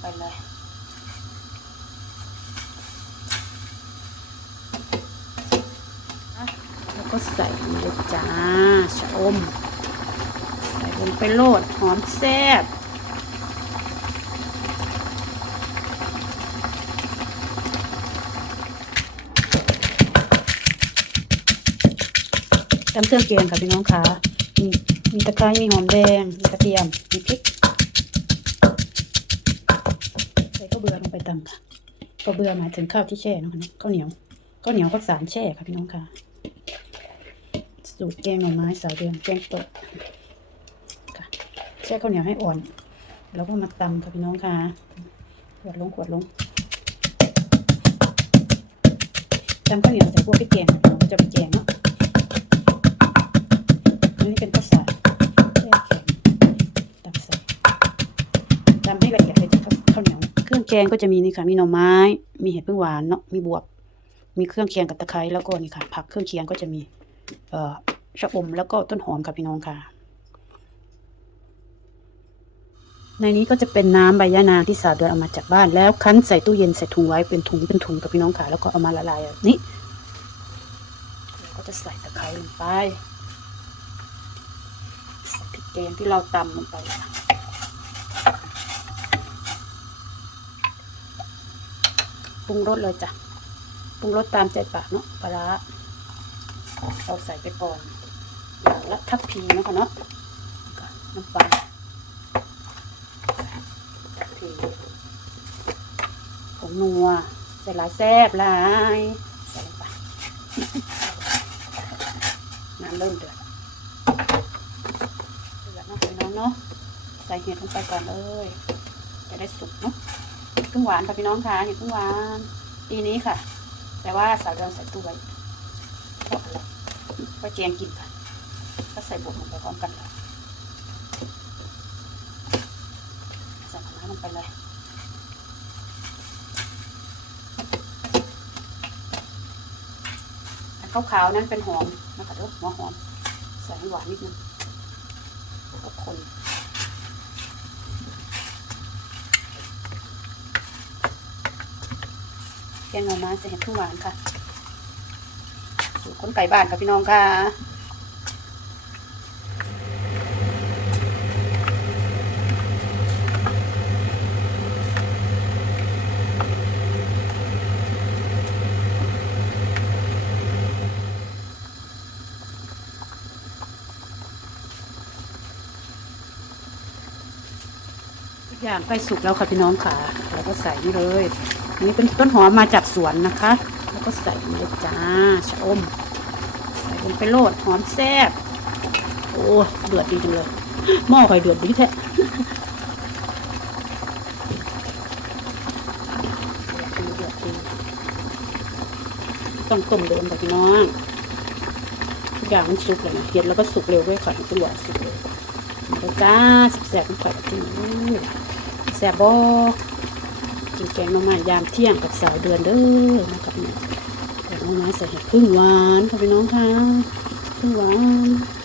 ไปเลย แล้วก็ใส่เลยจ้าชะอม ใส่ลงไปโลดหอมแซ่บตำเครื่องแกงค่ะพี่น้องค่ะมีมีตะไคร้มีหอมแดง มีกระเทียม มีพริกาวเบือลงไปตำค่ะข้าวเบือหมายถึงข้าวที่แช่นะคะข้าวเหนียวข้าวเหนียวข้าวสารแช่ค่ะพี่น้องค่ะ สูตรแกงหน่อไม้สาวเดือนแกงตกค่ะแช่ข้าวเหนียวให้อ่อน แล้วก็มาตำค่ะพี่น้องค่ะขวดลงขวดลงตำข้าวเหนียวใส่พวกพริกแกงค่ะพี่น้องก็จะไปแกงเนาะอันนี้เป็นข้าวสารแช่แข็งตำใส่ตำให้ละเอียดเลยจ้ะข้าวเหนียว เครื่องแกงก็จะมีนี่ค่ะ มีหน่อไม้ มีเห็ดพึ่งหวานเนาะ มีบวบ มีเครื่องเคียงกับตะไคร้แล้วก็นี่ค่ะ ผักเครื่องเคียงก็จะมี เอ่อชะอมแล้วก็ต้นหอมค่ะพี่น้องค่ะ ในนี้ก็จะเป็นน้ำใบยะนางที่สาวเดือนเอามาจากบ้าน แล้วคั้นใส่ตู้เย็นใส่ถุงไว้เป็นถุงเป็นถุงกับพี่น้องค่ะ แล้วก็เอามาละลายแบบนี้แล้วก็จะใส่ตะไคร้ลงไปใส่พริกแกงที่เราตำลงไปค่ะ ปรุงรสเลยจ้ะปรุงรสตามใจปากเนาะปลาร้าเราใส่ไปก่อนอย่างละทัพพีนะคะเนาะน้ำปลาทัพพีผงนัวใส่หลายแซ่บหลายใส่ลงไปน้ำเริ่มเดือดเดือดเนาะพี่น้องเนาะใส่เห็ดลงไปก่อนเลยจะได้สุกเนาะ เห็ดพึ่งหวานค่ะพี่น้องค่ะเห็ดพึ่งหวานปีนี้ค่ะ แต่ว่าสาวเดือนใส่ตู้ไว้เพราะอะไรเพราะแจงกินค่ะก็ใส่บดลงไปพร้อมกันเลยใส่น้ำลงไปเลยอันขาวๆนั้นเป็นหอมนะคะเด้อหัวหอมใส่ให้หวานนิดนึงแล้วก็คนแก งหน่อไม้ใส่เห็ดพึ่งหวานค่ะสูตรคนไก่บ้านค่ะพี่น้องค่ะทุกอย่างใกล้สุกแล้วค่ะพี่น้องค่ะแล้วก็ใส่นี่เลย นี่เป็นต้นหอมมาจากสวนนะคะ แล้วก็ใส่เลยจ้าชะอม ใส่ลงไปโลดหอมแซ่บโอ้เดือดดีจังเลยหม้อไฟเดือดดีแท้ต้องต้มเดิมค่ะพี่น้องทุกอย่างมันสุกเลยนะเย็นแล้วก็สุกเร็วด้วยค่ะตัวสุกเร็วมาเลยจ้าแซ่บๆมันข่อยจริงแซ่บบ่ กินแกงน่อไม้ยามเที่ยงกับสาวเดือนเด้อนะครับเนี่ยแกงน่อไม้ใส่เห็ดพึ่งหวานค่ะพี่น้องค่ะพึ่งหวาน